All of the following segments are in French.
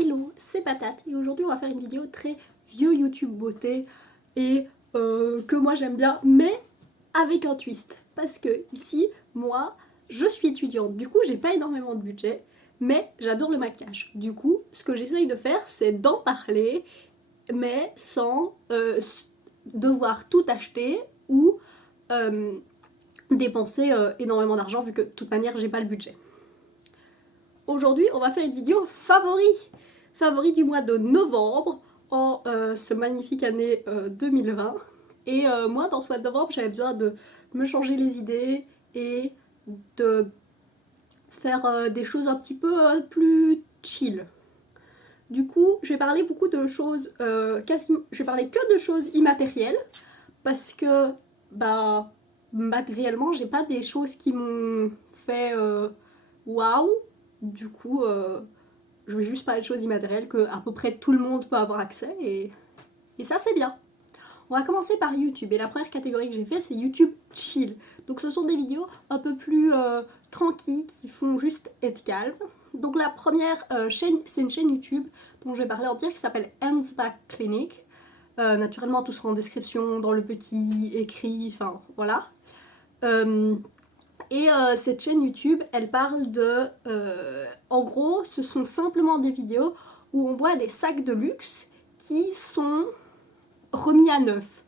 Hello, c'est Patate et aujourd'hui on va faire une vidéo très vieux YouTube beauté et que moi j'aime bien, mais avec un twist. Parce que ici, moi, je suis étudiante, du coup j'ai pas énormément de budget, mais j'adore le maquillage. Du coup, ce que j'essaye de faire, c'est d'en parler, mais sans devoir tout acheter ou dépenser énormément d'argent vu que de toute manière j'ai pas le budget. Aujourd'hui, on va faire une vidéo favori du mois de novembre en ce magnifique année 2020. Et moi, dans ce mois de novembre, j'avais besoin de me changer les idées et de faire des choses un petit peu plus chill. Du coup, je vais parler beaucoup de choses, je vais parler que de choses immatérielles parce que, bah, matériellement, j'ai pas des choses qui m'ont fait waouh. Du coup, je vais juste parler de choses immatérielles que à peu près tout le monde peut avoir accès et ça c'est bien. On va commencer par YouTube et la première catégorie que j'ai fait c'est YouTube chill. Donc ce sont des vidéos un peu plus tranquilles qui font juste être calmes. Donc la première chaîne, c'est une chaîne YouTube dont je vais parler entière qui s'appelle Hands Back Clinic. Naturellement tout sera en description dans le petit écrit, enfin voilà. Cette chaîne YouTube, elle parle de... en gros, ce sont simplement des vidéos où on voit des sacs de luxe qui sont remis à neuf.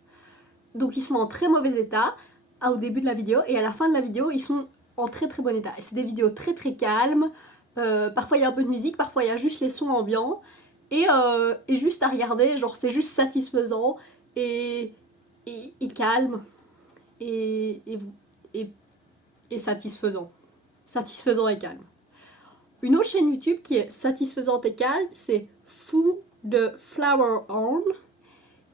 Donc ils sont en très mauvais état au début de la vidéo et à la fin de la vidéo, ils sont en très très bon état. Et c'est des vidéos très très calmes. Parfois il y a un peu de musique, parfois il y a juste les sons ambiants. Et juste à regarder, genre c'est juste satisfaisant et calme et, et, et satisfaisant. Satisfaisant et calme. Une autre chaîne YouTube qui est satisfaisante et calme, c'est Foo de Flower Horn,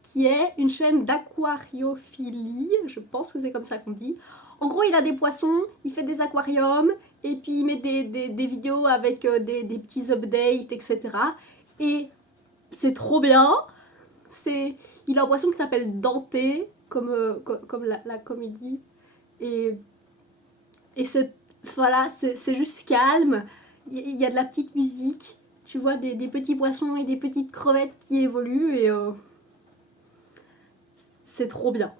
qui est une chaîne d'aquariophilie, je pense que c'est comme ça qu'on dit. En gros, il a des poissons, il fait des aquariums, et puis il met des vidéos avec des petits updates, etc. Et c'est trop bien. Il a un poisson qui s'appelle Dante, comme la comédie. Et c'est voilà, c'est juste calme. Il y a de la petite musique. Tu vois des petits poissons et des petites crevettes qui évoluent et c'est trop bien.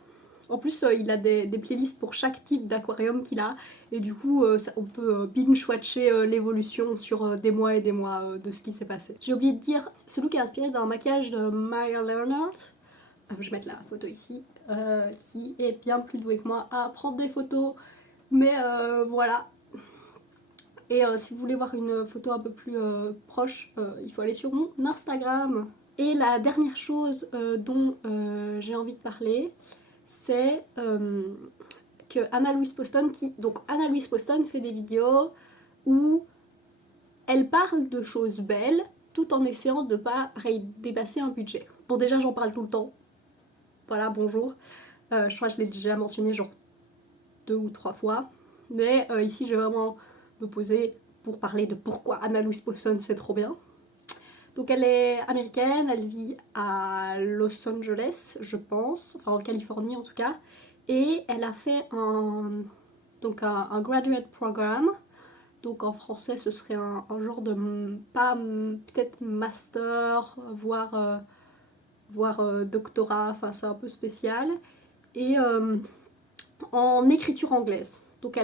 En plus, il a des playlists pour chaque type d'aquarium qu'il a. Et du coup, on peut binge-watcher l'évolution sur des mois et des mois de ce qui s'est passé. J'ai oublié de dire, ce look est inspiré d'un maquillage de Maya Leonard. Je vais mettre la photo ici. Qui est bien plus douée que moi à prendre des photos. Mais voilà. Et si vous voulez voir une photo un peu plus proche, il faut aller sur mon Instagram. Et la dernière chose dont j'ai envie de parler, c'est que Anna Louise Poston, donc Anna Louise Poston fait des vidéos où elle parle de choses belles tout en essayant de ne pas dépasser un budget. Bon, déjà j'en parle tout le temps. Voilà, bonjour. Je crois que je l'ai déjà mentionné genre 2 ou 3 fois. Mais ici je vais vraiment me poser pour parler de pourquoi Anna Louise Poston c'est trop bien. Donc elle est américaine, elle vit à Los Angeles, je pense, enfin en Californie en tout cas, et elle a fait un graduate program, donc en français ce serait un genre de, pas peut-être master, voire doctorat, enfin c'est un peu spécial, et en écriture anglaise. Donc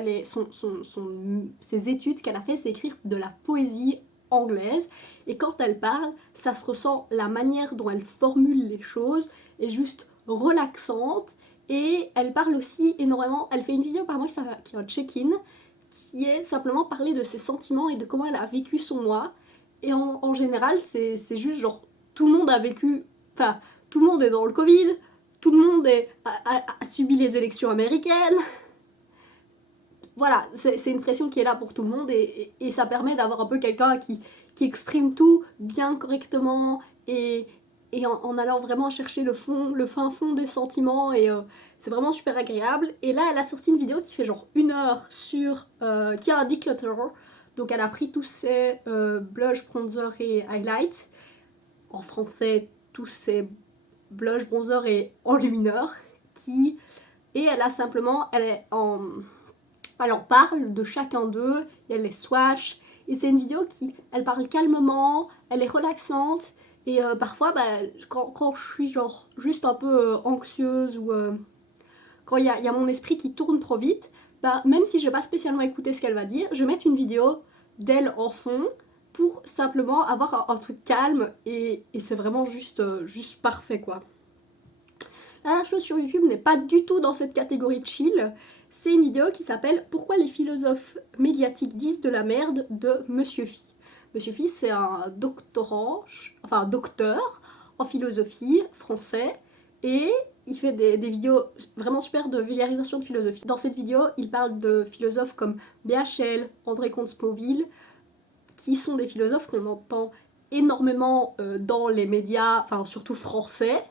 ses études qu'elle a fait, c'est écrire de la poésie anglaise, et quand elle parle, ça se ressent, la manière dont elle formule les choses est juste relaxante, et elle parle aussi énormément, elle fait une vidéo par mois qui est un check-in, qui est simplement parler de ses sentiments et de comment elle a vécu son mois, et en général c'est juste genre tout le monde a vécu, enfin tout le monde est dans le Covid, tout le monde a subi les élections américaines. Voilà, c'est une pression qui est là pour tout le monde et ça permet d'avoir un peu quelqu'un qui exprime tout bien correctement et en allant vraiment chercher le fin fond des sentiments et c'est vraiment super agréable. Et là, elle a sorti une vidéo qui fait genre 1 heure sur... qui a un declutter. Donc elle a pris tous ses blush, bronzer et highlights. En français, tous ses blush, bronzer et enlumineurs. Et elle a simplement... Elle en parle de chacun d'eux, elle les swatch Et c'est une vidéo qui, elle parle calmement, elle est relaxante, et parfois, quand je suis genre juste un peu anxieuse ou quand il y a mon esprit qui tourne trop vite, même si je vais pas spécialement écouter ce qu'elle va dire, je vais mettre une vidéo d'elle en fond pour simplement avoir un truc calme et c'est vraiment juste parfait quoi. La chose sur YouTube n'est pas du tout dans cette catégorie de chill. C'est une vidéo qui s'appelle Pourquoi les philosophes médiatiques disent de la merde de Monsieur Phi. Monsieur Phi, c'est un docteur en philosophie français et il fait des vidéos vraiment super de vulgarisation de philosophie. Dans cette vidéo, il parle de philosophes comme BHL, André Comte-Sponville, qui sont des philosophes qu'on entend énormément dans les médias, enfin surtout français,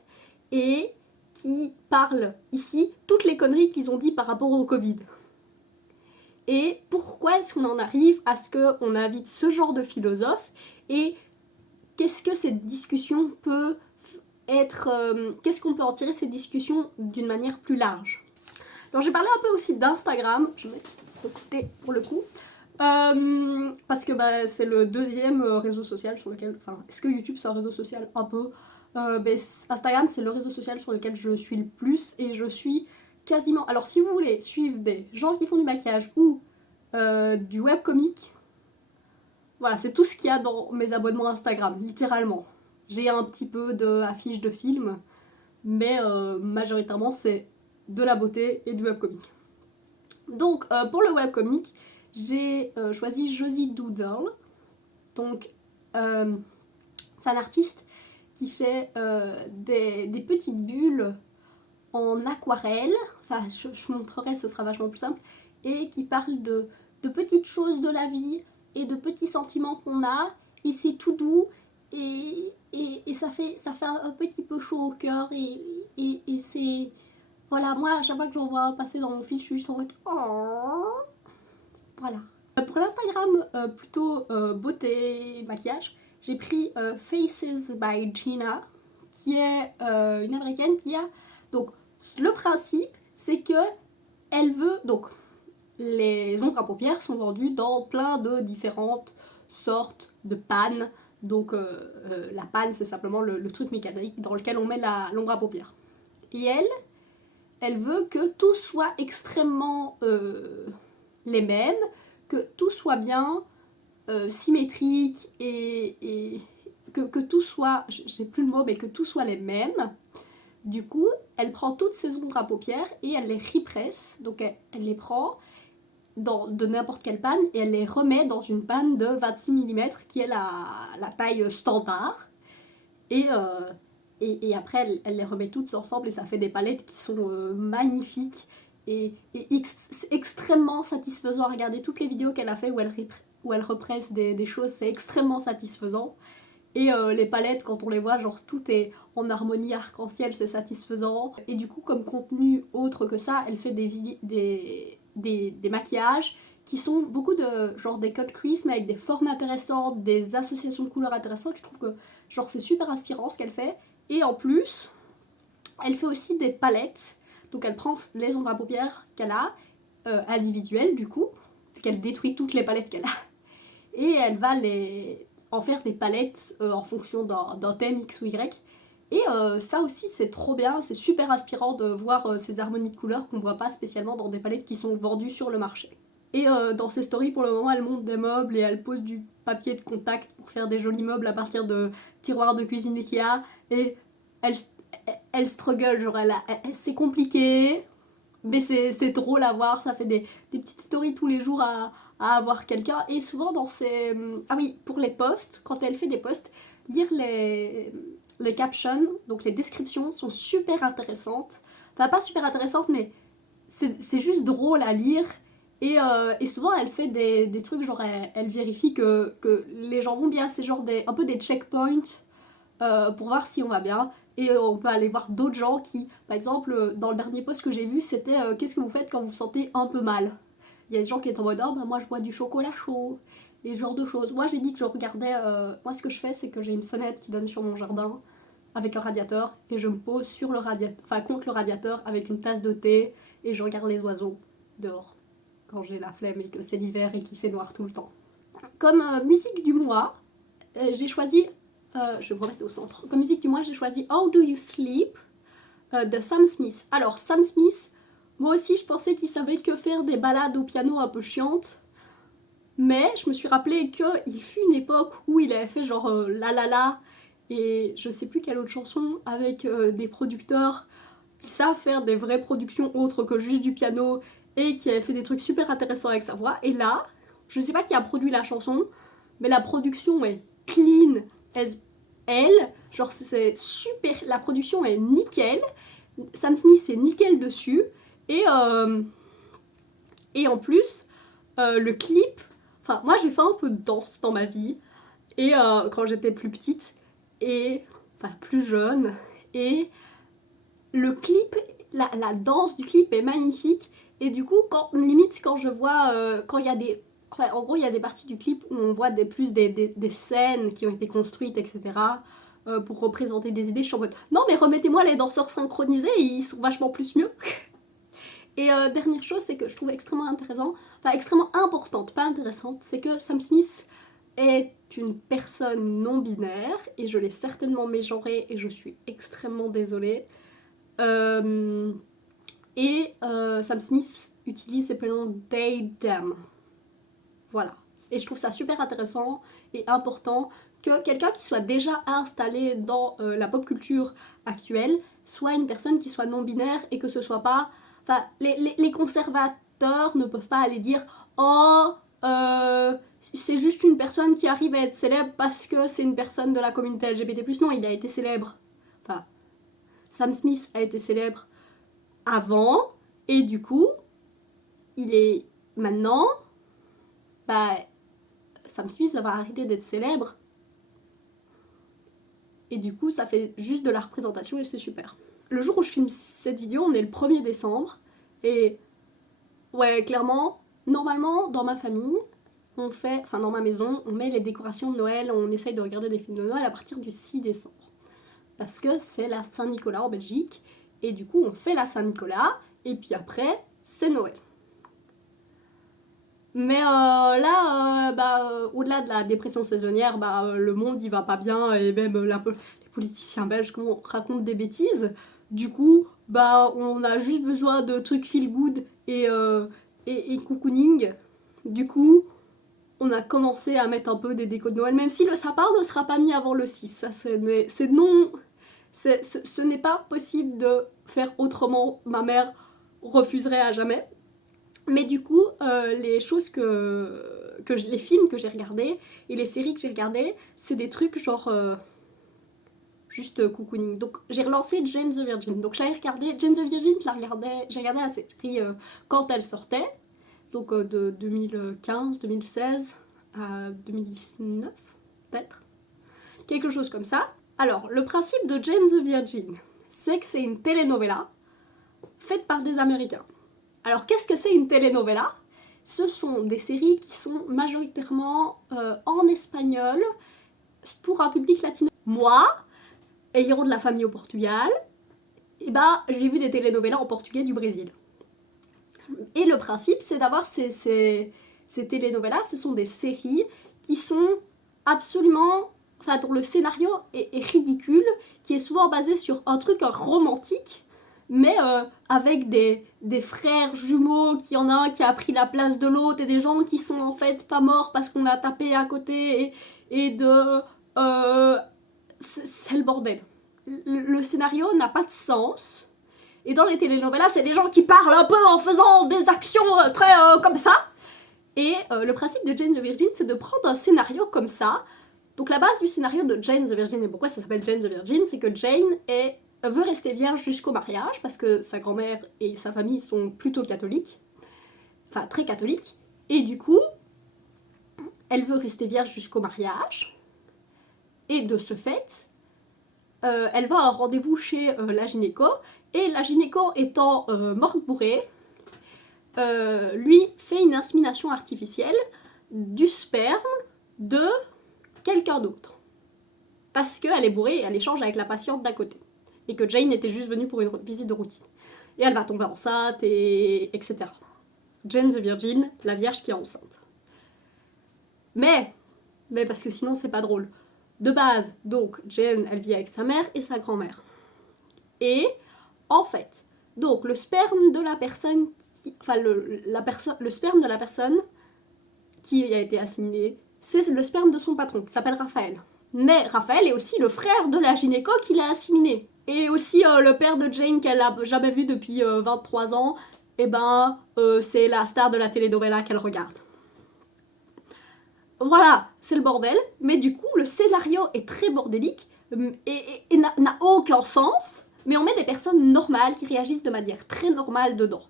et qui parlent ici toutes les conneries qu'ils ont dit par rapport au Covid. Et pourquoi est-ce qu'on en arrive à ce qu'on invite ce genre de philosophe et qu'est-ce que cette discussion peut être... qu'est-ce qu'on peut en tirer cette discussion d'une manière plus large. Alors j'ai parlé un peu aussi d'Instagram, je vais mettre de côté pour le coup, parce que c'est le deuxième réseau social sur lequel... Enfin, est-ce que YouTube c'est un réseau social? Un peu. Instagram c'est le réseau social sur lequel je suis le plus et je suis quasiment... Alors si vous voulez suivre des gens qui font du maquillage ou du webcomic, voilà, c'est tout ce qu'il y a dans mes abonnements Instagram, littéralement. J'ai un petit peu d'affiches de films, mais majoritairement c'est de la beauté et du webcomic. Donc pour le webcomic, j'ai choisi Josie Doodle. Donc c'est un artiste qui fait des petites bulles en aquarelle, enfin je montrerai, ce sera vachement plus simple, et qui parle de petites choses de la vie et de petits sentiments qu'on a, et c'est tout doux, et ça fait un petit peu chaud au cœur, et c'est... Voilà, moi à chaque fois que j'en vois passer dans mon fil, je suis juste en mode oh. Voilà. Pour l'Instagram plutôt beauté, maquillage, j'ai pris Faces by Gina, qui est une américaine qui a... Donc le principe, c'est que elle veut... Donc les ombres à paupières sont vendues dans plein de différentes sortes de pannes. Donc la panne, c'est simplement le truc mécanique dans lequel on met l'ombre à paupières. Et elle veut que tout soit extrêmement les mêmes, que tout soit bien symétrique et que tout soit, j'ai plus le mot, mais que tout soit les mêmes. Du coup, elle prend toutes ses ombres à paupières et elle les represse, donc elle les prend de n'importe quelle panne et elle les remet dans une panne de 26 mm qui est la taille standard. Et après, elle les remet toutes ensemble et ça fait des palettes qui sont magnifiques et extrêmement satisfaisant à regarder. Toutes les vidéos qu'elle a fait où elle represse des choses, c'est extrêmement satisfaisant. Et les palettes, quand on les voit, genre tout est en harmonie arc-en-ciel, c'est satisfaisant. Et du coup, comme contenu autre que ça, elle fait des maquillages qui sont beaucoup de genre des cut crease mais avec des formes intéressantes, des associations de couleurs intéressantes. Je trouve que genre c'est super inspirant ce qu'elle fait. Et en plus, elle fait aussi des palettes. Donc elle prend les ombres à paupières qu'elle a, individuelles du coup, vu qu'elle détruit toutes les palettes qu'elle a. Et elle va en faire des palettes en fonction d'un thème X ou Y. Et ça aussi c'est trop bien, c'est super inspirant de voir ces harmonies de couleurs qu'on voit pas spécialement dans des palettes qui sont vendues sur le marché. Et dans ses stories pour le moment elle monte des meubles et elle pose du papier de contact pour faire des jolis meubles à partir de tiroirs de cuisine Ikea. Et elle struggle, genre c'est compliqué, mais c'est drôle à voir, ça fait des petites stories tous les jours à avoir quelqu'un. Et souvent dans ses... Ah oui, pour les posts, quand elle fait des posts, lire les captions, donc les descriptions sont super intéressantes. Enfin pas super intéressantes, mais c'est juste drôle à lire. Et souvent elle fait des trucs genre elle vérifie que les gens vont bien, c'est genre un peu des checkpoints pour voir si on va bien. Et on peut aller voir d'autres gens qui, par exemple, dans le dernier post que j'ai vu, c'était qu'est-ce que vous faites quand vous vous sentez un peu mal. Il y a des gens qui étaient en mode oh, moi je bois du chocolat chaud, et ce genre de choses. Moi j'ai dit que je regardais, moi ce que je fais c'est que j'ai une fenêtre qui donne sur mon jardin avec un radiateur et je me pose sur le radiateur, enfin contre le radiateur avec une tasse de thé et je regarde les oiseaux dehors quand j'ai la flemme et que c'est l'hiver et qu'il fait noir tout le temps. Comme musique du mois, j'ai choisi, je vais me remettre au centre, comme musique du mois j'ai choisi How Do You Sleep de Sam Smith. Alors Sam Smith, moi aussi je pensais qu'il savait que faire des ballades au piano un peu chiantes, mais je me suis rappelé qu'il fut une époque où il avait fait genre La La La et je sais plus quelle autre chanson avec des producteurs qui savent faire des vraies productions autres que juste du piano et qui avaient fait des trucs super intéressants avec sa voix. Et là, je sais pas qui a produit la chanson, mais la production est clean as hell, genre c'est super, la production est nickel, Sam Smith est nickel dessus, et, et en plus, le clip, enfin moi j'ai fait un peu de danse dans ma vie, et quand j'étais plus petite, et enfin plus jeune, et le clip, la danse du clip est magnifique, et du coup, limite quand je vois, quand il y a des... Enfin, en gros, il y a des parties du clip où on voit des scènes qui ont été construites, etc. Pour représenter des idées. Je suis en mode, non mais remettez-moi les danseurs synchronisés, ils sont vachement plus mieux. Et dernière chose, c'est que je trouve extrêmement intéressant, enfin extrêmement importante, pas intéressante, c'est que Sam Smith est une personne non binaire, et je l'ai certainement mégenrée, et je suis extrêmement désolée. Sam Smith utilise ses prénoms they, them. Voilà. Et je trouve ça super intéressant et important que quelqu'un qui soit déjà installé dans la pop culture actuelle soit une personne qui soit non-binaire, et que ce soit pas... Enfin, les conservateurs ne peuvent pas aller dire « Oh, c'est juste une personne qui arrive à être célèbre parce que c'est une personne de la communauté LGBT+. » Non, il a été célèbre. Enfin, Sam Smith a été célèbre avant, et du coup, il est maintenant... Bah, Sam Smith va arrêter d'être célèbre, et du coup ça fait juste de la représentation et c'est super. Le jour où je filme cette vidéo, on est le 1er décembre, et ouais, clairement, normalement dans ma famille, on fait, enfin dans ma maison, on met les décorations de Noël, on essaye de regarder des films de Noël à partir du 6 décembre. Parce que c'est la Saint-Nicolas en Belgique, et du coup on fait la Saint-Nicolas, et puis après, c'est Noël. Mais au-delà de la dépression saisonnière, le monde il va pas bien, et même les politiciens belges racontent des bêtises. Du coup, on a juste besoin de trucs feel good et cocooning. Du coup, on a commencé à mettre un peu des décos de Noël, même si le sapin ne sera pas mis avant le 6. Ça, c'est non... ce n'est pas possible de faire autrement. Ma mère refuserait à jamais. Mais du coup, les choses les films que j'ai regardés et les séries que j'ai regardées, c'est des trucs genre juste cocooning. Donc j'ai relancé Jane the Virgin. Donc j'avais regardé Jane the Virgin, j'ai regardé la série quand elle sortait, donc de 2015, 2016 à 2019 peut-être, quelque chose comme ça. Alors le principe de Jane the Virgin, c'est que c'est une telenovela faite par des Américains. Alors qu'est-ce que c'est une telenovela ? Ce sont des séries qui sont majoritairement en espagnol pour un public latino. Moi, ayant de la famille au Portugal, j'ai vu des telenovelas en portugais du Brésil. Et le principe, c'est d'avoir ces telenovelas, ce sont des séries qui sont absolument... Enfin, dont le scénario est ridicule, qui est souvent basé sur un truc romantique, mais avec des frères jumeaux, qui en a un qui a pris la place de l'autre, et des gens qui sont en fait pas morts parce qu'on a tapé à côté, c'est le bordel. Le scénario n'a pas de sens, et dans les telenovelas, c'est des gens qui parlent un peu en faisant des actions très comme ça, et le principe de Jane the Virgin, c'est de prendre un scénario comme ça. Donc la base du scénario de Jane the Virgin, et pourquoi ça s'appelle Jane the Virgin, c'est que Jane veut rester vierge jusqu'au mariage, parce que sa grand-mère et sa famille sont plutôt catholiques, enfin très catholiques, et du coup, elle veut rester vierge jusqu'au mariage, et de ce fait, elle va à un rendez-vous chez la gynéco, et la gynéco étant morte bourrée, lui fait une insémination artificielle du sperme de quelqu'un d'autre. Parce qu'elle est bourrée et elle échange avec la patiente d'à côté. Et que Jane était juste venue pour une visite de routine. Et elle va tomber enceinte, etc. Jane the Virgin, la vierge qui est enceinte. Mais parce que sinon c'est pas drôle. De base, donc, Jane, elle vit avec sa mère et sa grand-mère. Et, en fait, donc, le sperme de la personne, le sperme de la personne qui a été assimilé, c'est le sperme de son patron, qui s'appelle Raphaël. Mais Raphaël est aussi le frère de la gynéco qui l'a assimilé. Et aussi le père de Jane qu'elle a jamais vu depuis 23 ans, et c'est la star de la telenovela qu'elle regarde. Voilà, c'est le bordel, mais du coup, le scénario est très bordélique et n'a aucun sens, mais on met des personnes normales qui réagissent de manière très normale dedans.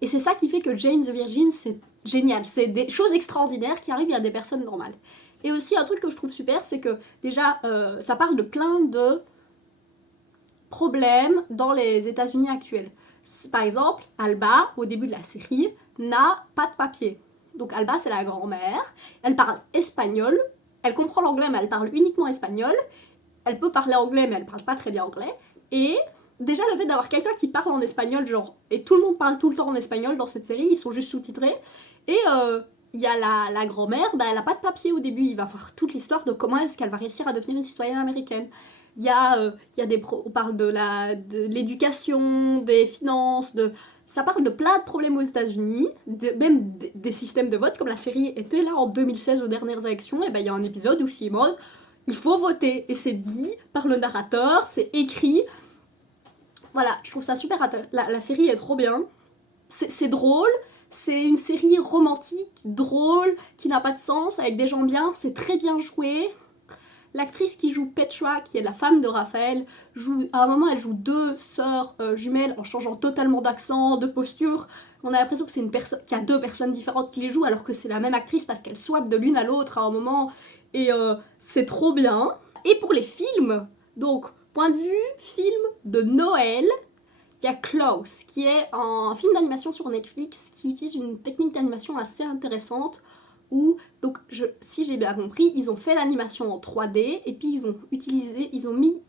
Et c'est ça qui fait que Jane the Virgin, c'est génial. C'est des choses extraordinaires qui arrivent à des personnes normales. Et aussi, un truc que je trouve super, c'est que déjà, ça parle de plein de problèmes dans les États-Unis actuels. Par exemple, Alba, au début de la série, n'a pas de papier. Donc Alba, c'est la grand-mère, elle parle espagnol, elle comprend l'anglais, mais elle parle uniquement espagnol, elle peut parler anglais, mais elle parle pas très bien anglais, et déjà le fait d'avoir quelqu'un qui parle en espagnol, genre, et tout le monde parle tout le temps en espagnol dans cette série, ils sont juste sous-titrés, et il y a la grand-mère, elle a pas de papier au début, il va voir toute l'histoire de comment est-ce qu'elle va réussir à devenir une citoyenne américaine. Il y a on parle de l'éducation, des finances, ça parle de plein de problèmes aux États-Unis, même des systèmes de vote, comme la série était là en 2016 aux dernières élections, et il y a un épisode où c'est mode, il faut voter, et c'est dit par le narrateur, c'est écrit. Voilà, je trouve ça super intéressant. La série est trop bien, c'est drôle, c'est une série romantique, drôle, qui n'a pas de sens, avec des gens bien, c'est très bien joué. L'actrice qui joue Petra, qui est la femme de Raphaël, à un moment elle joue deux sœurs jumelles en changeant totalement d'accent, de posture. On a l'impression que c'est qu'il y a deux personnes différentes qui les jouent alors que c'est la même actrice parce qu'elle swap de l'une à l'autre à un moment. Et c'est trop bien. Et pour les films, donc point de vue film de Noël, il y a Klaus, qui est un film d'animation sur Netflix qui utilise une technique d'animation assez intéressante où, donc, si j'ai bien compris, ils ont fait l'animation en 3D et puis ils ont mis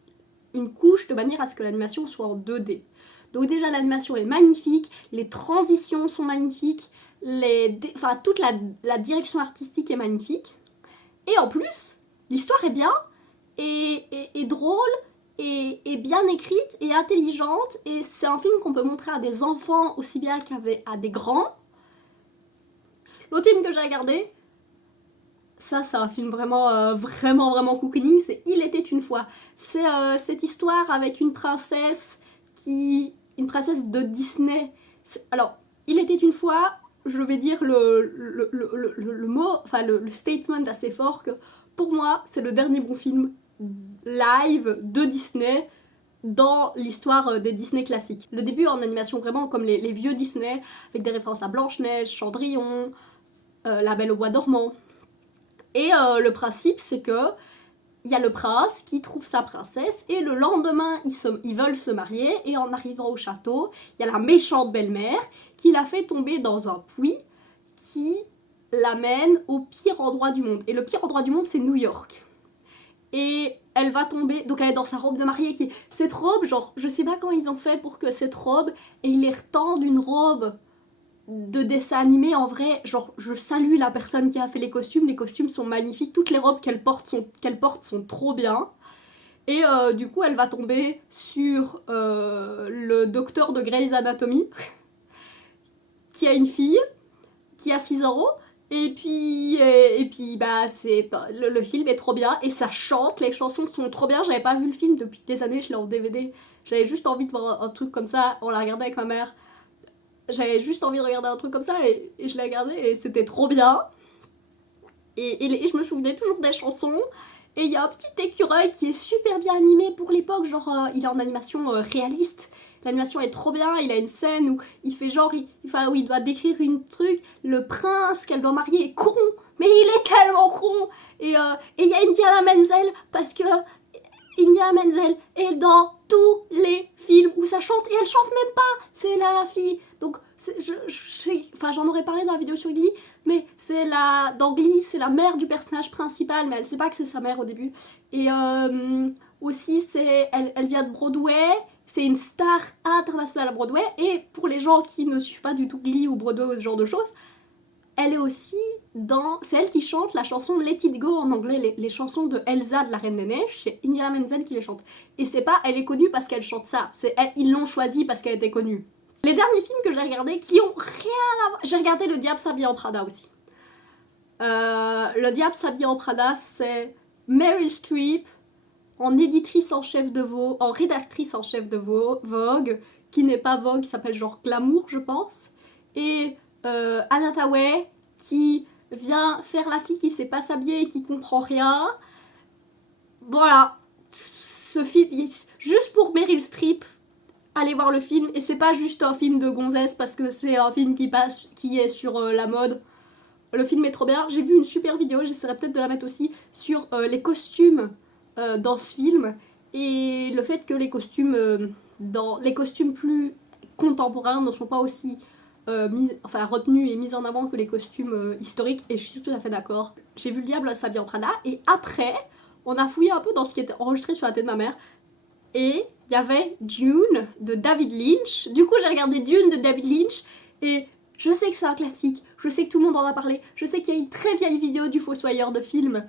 une couche de manière à ce que l'animation soit en 2D. Donc déjà l'animation est magnifique, les transitions sont magnifiques, toute la direction artistique est magnifique. Et en plus, l'histoire est bien, et drôle, et bien écrite, et intelligente, et c'est un film qu'on peut montrer à des enfants aussi bien qu'à des grands. L'autre film que j'ai regardé, ça c'est un film vraiment cocooning, c'est Il était une fois. C'est cette histoire avec une princesse de Disney. Alors, Il était une fois, je vais dire le mot, enfin le statement assez fort que pour moi c'est le dernier bon film live de Disney dans l'histoire des Disney classiques. Le début en animation vraiment comme les vieux Disney, avec des références à Blanche-Neige, Cendrillon, La Belle au bois dormant. Et le principe, c'est que il y a le prince qui trouve sa princesse et le lendemain, ils veulent se marier et en arrivant au château, il y a la méchante belle-mère qui la fait tomber dans un puits qui l'amène au pire endroit du monde. Et le pire endroit du monde, c'est New York. Et elle va tomber, donc elle est dans sa robe de mariée cette robe, genre, je sais pas comment ils ont fait pour que cette robe, et ils les retendent une robe de dessin animé, en vrai, genre, je salue la personne qui a fait les costumes sont magnifiques, toutes les robes qu'elle porte sont trop bien, et du coup, elle va tomber sur le docteur de Grey's Anatomy, qui a une fille, qui a 6 ans, et puis le film est trop bien, et ça chante, les chansons sont trop bien, j'avais pas vu le film depuis des années, je l'ai en DVD, j'avais juste envie de voir un truc comme ça, on l'a regardé avec ma mère, j'avais juste envie de regarder un truc comme ça et je l'ai regardé et c'était trop bien. Et je me souvenais toujours des chansons. Et il y a un petit écureuil qui est super bien animé pour l'époque, genre il est en animation réaliste. L'animation est trop bien, il a une scène où il fait genre, où il doit décrire une truc, le prince qu'elle doit marier est con, mais il est tellement con. Et il y a Indiana Menzel, parce que Indiana Menzel est dans tous les films où ça chante, et elle chante même pas, c'est la fille. Donc, j'en aurais parlé dans la vidéo sur Glee, mais dans Glee, c'est la mère du personnage principal, mais elle sait pas que c'est sa mère au début. Et aussi, elle vient de Broadway, c'est une star internationale à Broadway, et pour les gens qui ne suivent pas du tout Glee ou Broadway ou ce genre de choses, elle est aussi dans... C'est elle qui chante la chanson Let It Go en anglais, les chansons de Elsa de la Reine des Neiges, c'est Idina Menzel qui les chante. Et c'est pas elle est connue parce qu'elle chante ça, ils l'ont choisie parce qu'elle était connue. Les derniers films que j'ai regardés qui ont rien à voir... J'ai regardé Le Diable s'habille en Prada aussi. Le Diable s'habille en Prada, c'est Meryl Streep en éditrice en chef de Vogue, en rédactrice en chef de Vogue, qui n'est pas Vogue, qui s'appelle genre Glamour, je pense. Et Anna Hathaway qui vient faire la fille qui sait pas s'habiller et qui comprend rien. Voilà, ce film, juste pour Meryl Streep, allez voir le film. Et c'est pas juste un film de gonzesse parce que c'est un film qui est sur la mode. Le film est trop bien. J'ai vu une super vidéo, j'essaierai peut-être de la mettre aussi, sur les costumes dans ce film. Et le fait que les costumes plus contemporains ne sont pas aussi retenus et mis en avant que les costumes historiques. Et je suis tout à fait d'accord. J'ai vu Le Diable s'habille en Prada. Et après, on a fouillé un peu dans ce qui était enregistré sur la tête de ma mère. Et il y avait Dune de David Lynch. Du coup, j'ai regardé Dune de David Lynch. Et je sais que c'est un classique, je sais que tout le monde en a parlé, je sais qu'il y a une très vieille vidéo du Fossoyeur de film,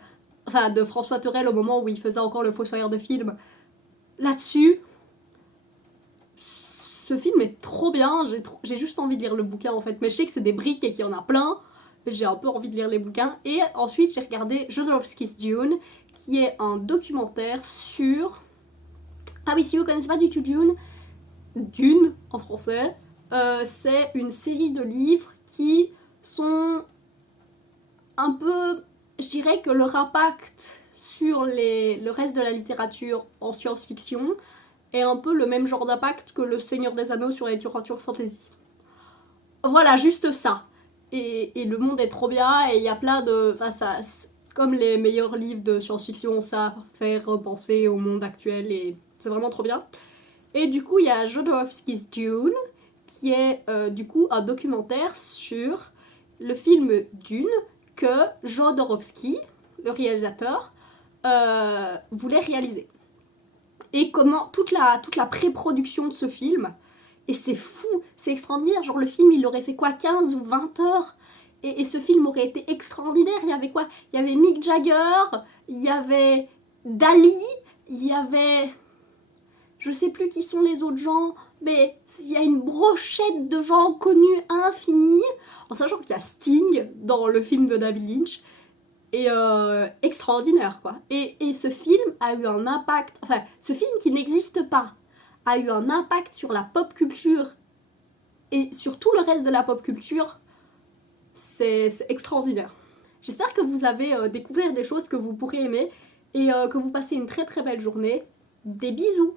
enfin de François Thorel au moment où il faisait encore le Fossoyeur de film. Là-dessus, ce film est trop bien, j'ai juste envie de lire le bouquin en fait, mais je sais que c'est des briques et qu'il y en a plein, j'ai un peu envie de lire les bouquins. Et ensuite j'ai regardé Jodorowsky's Dune, qui est un documentaire sur... Ah oui, si vous connaissez pas du tout Dune en français, c'est une série de livres qui sont un peu, je dirais que leur impact sur le reste de la littérature en science-fiction est un peu le même genre d'impact que Le Seigneur des Anneaux sur la littérature fantasy. Voilà, juste ça. Et le monde est trop bien et il y a plein de... Enfin, ça, comme les meilleurs livres de science-fiction, ça fait repenser au monde actuel et c'est vraiment trop bien. Et du coup, il y a Jodorowsky's Dune, qui est du coup un documentaire sur le film Dune que Jodorowsky, le réalisateur, voulait réaliser. Et comment toute la pré-production de ce film, et c'est fou, c'est extraordinaire, genre le film il aurait fait quoi, 15 ou 20 heures, et ce film aurait été extraordinaire. Il y avait quoi? Il y avait Mick Jagger, il y avait Dali, il y avait... Je sais plus qui sont les autres gens, mais il y a une brochette de gens connus infinis, en sachant qu'il y a Sting dans le film de David Lynch, et extraordinaire quoi. Et ce film a eu un impact, enfin ce film qui n'existe pas, a eu un impact sur la pop culture et sur tout le reste de la pop culture, c'est extraordinaire. J'espère que vous avez découvert des choses que vous pourrez aimer et que vous passez une très très belle journée. Des bisous!